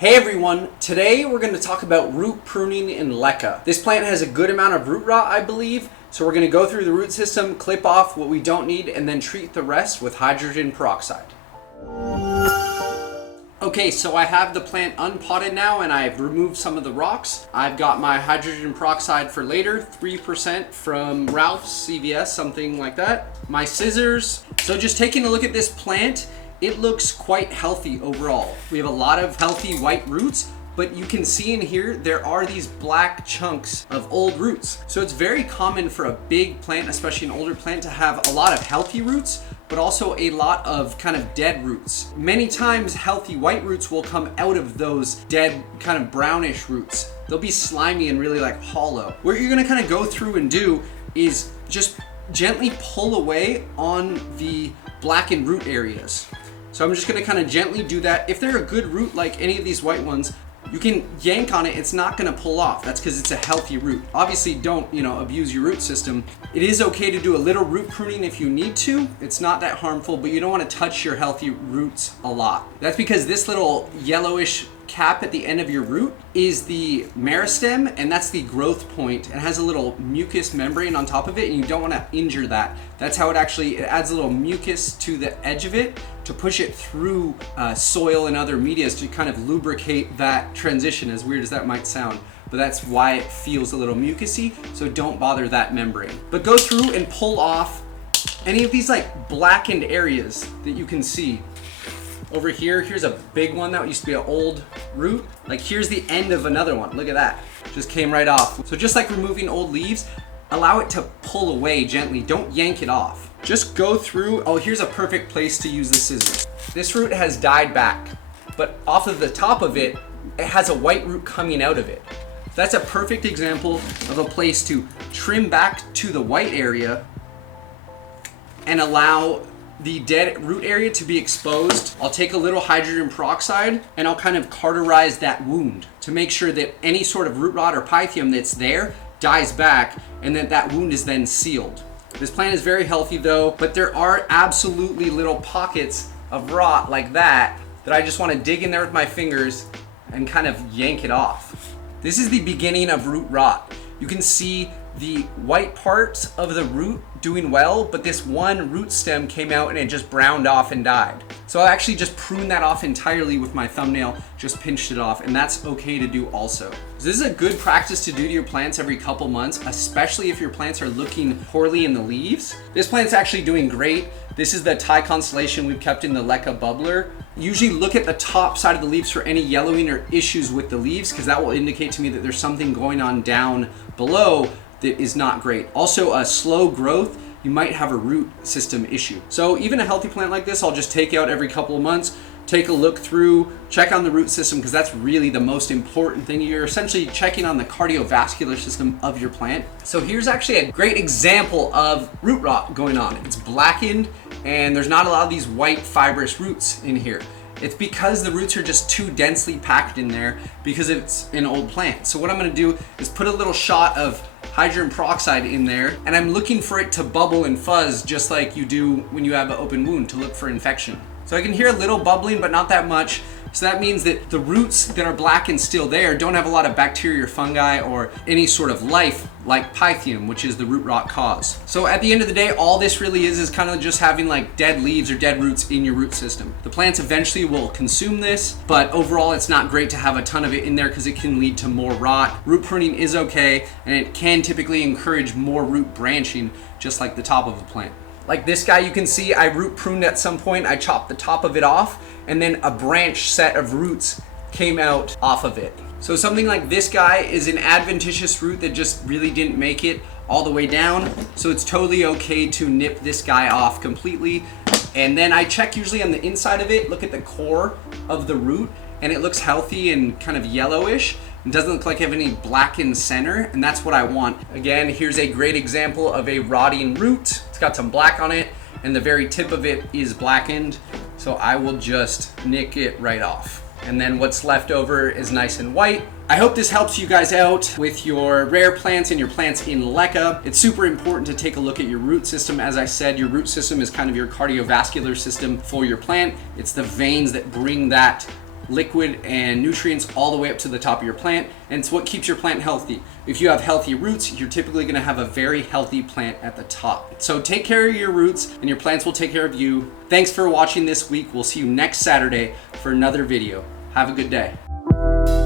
Hey everyone, today we're going to talk about root pruning in LECA. This plant has a good amount of root rot, I believe, so we're going to go through the root system, clip off what we don't need, and then treat the rest with hydrogen peroxide. Okay, so I have the plant unpotted now and I've removed some of the rocks. I've got my hydrogen peroxide for later, 3% from Ralph's, CVS, something like that. My scissors. So just taking a look at this plant, it looks quite healthy overall. We have a lot of healthy white roots, but you can see in here, there are these black chunks of old roots. So it's very common for a big plant, especially an older plant, to have a lot of healthy roots, but also a lot of kind of dead roots. Many times healthy white roots will come out of those dead kind of brownish roots. They'll be slimy and really like hollow. What you're gonna kind of go through and do is just gently pull away on the blackened root areas. So I'm just gonna kind of gently do that. If they're a good root like any of these white ones, you can yank on it, it's not gonna pull off. That's because it's a healthy root. Obviously don't, abuse your root system. It is okay to do a little root pruning if you need to. It's not that harmful, but you don't wanna touch your healthy roots a lot. That's because this little yellowish cap at the end of your root is the meristem, and that's the growth point. It has a little mucus membrane on top of it, and you don't want to injure that. That's how it adds a little mucus to the edge of it to push it through soil and other medias to kind of lubricate that transition, as weird as that might sound. But that's why it feels a little mucusy, so don't bother that membrane. But go through and pull off any of these like blackened areas that you can see. Over here, here's a big one that used to be an old root. Like here's the end of another one. Look at that. Just came right off. So just like removing old leaves, allow it to pull away gently. Don't yank it off. Just go through. Oh, here's a perfect place to use the scissors. This root has died back, but off of the top of it, it has a white root coming out of it. That's a perfect example of a place to trim back to the white area and allow the dead root area to be exposed. I'll take a little hydrogen peroxide and I'll kind of cauterize that wound to make sure that any sort of root rot or pythium that's there dies back, and that wound is then sealed. This plant is very healthy though, but there are absolutely little pockets of rot like that I just want to dig in there with my fingers and kind of yank it off. This is the beginning of root rot. You can see the white parts of the root doing well, but this one root stem came out and it just browned off and died. So I actually just pruned that off entirely with my thumbnail, just pinched it off, and that's okay to do also. So this is a good practice to do to your plants every couple months, especially if your plants are looking poorly in the leaves. This plant's actually doing great. This is the Thai Constellation we've kept in the LECA bubbler. Usually look at the top side of the leaves for any yellowing or issues with the leaves, because that will indicate to me that there's something going on down below that is not great. Also, a slow growth, you might have a root system issue. So even a healthy plant like this, I'll just take out every couple of months, take a look through, check on the root system, because that's really the most important thing. You're essentially checking on the cardiovascular system of your plant. So here's actually a great example of root rot going on. It's blackened and there's not a lot of these white fibrous roots in here. It's because the roots are just too densely packed in there because it's an old plant. So what I'm gonna do is put a little shot of hydrogen peroxide in there, and I'm looking for it to bubble and fuzz just like you do when you have an open wound to look for infection. So I can hear a little bubbling, but not that much. So that means that the roots that are black and still there don't have a lot of bacteria or fungi or any sort of life like pythium, which is the root rot cause. So at the end of the day, all this really is kind of just having like dead leaves or dead roots in your root system. The plants eventually will consume this, but overall it's not great to have a ton of it in there because it can lead to more rot. Root pruning is okay, and it can typically encourage more root branching, just like the top of a plant. Like this guy, you can see I root pruned at some point. I chopped the top of it off, and then a branch set of roots came out off of it. So something like this guy is an adventitious root that just really didn't make it all the way down. So it's totally okay to nip this guy off completely. And then I check usually on the inside of it, look at the core of the root, and it looks healthy and kind of yellowish. It doesn't look like I have any blackened center, and that's what I want. Again, here's a great example of a rotting root. It's got some black on it, and the very tip of it is blackened. So I will just nick it right off. And then what's left over is nice and white. I hope this helps you guys out with your rare plants and your plants in LECA. It's super important to take a look at your root system. As I said, your root system is kind of your cardiovascular system for your plant. It's the veins that bring that liquid and nutrients all the way up to the top of your plant, and it's what keeps your plant healthy. If you have healthy roots, you're typically going to have a very healthy plant at the top. So take care of your roots and your plants will take care of you. Thanks for watching this week. We'll see you next Saturday for another video. Have a good day.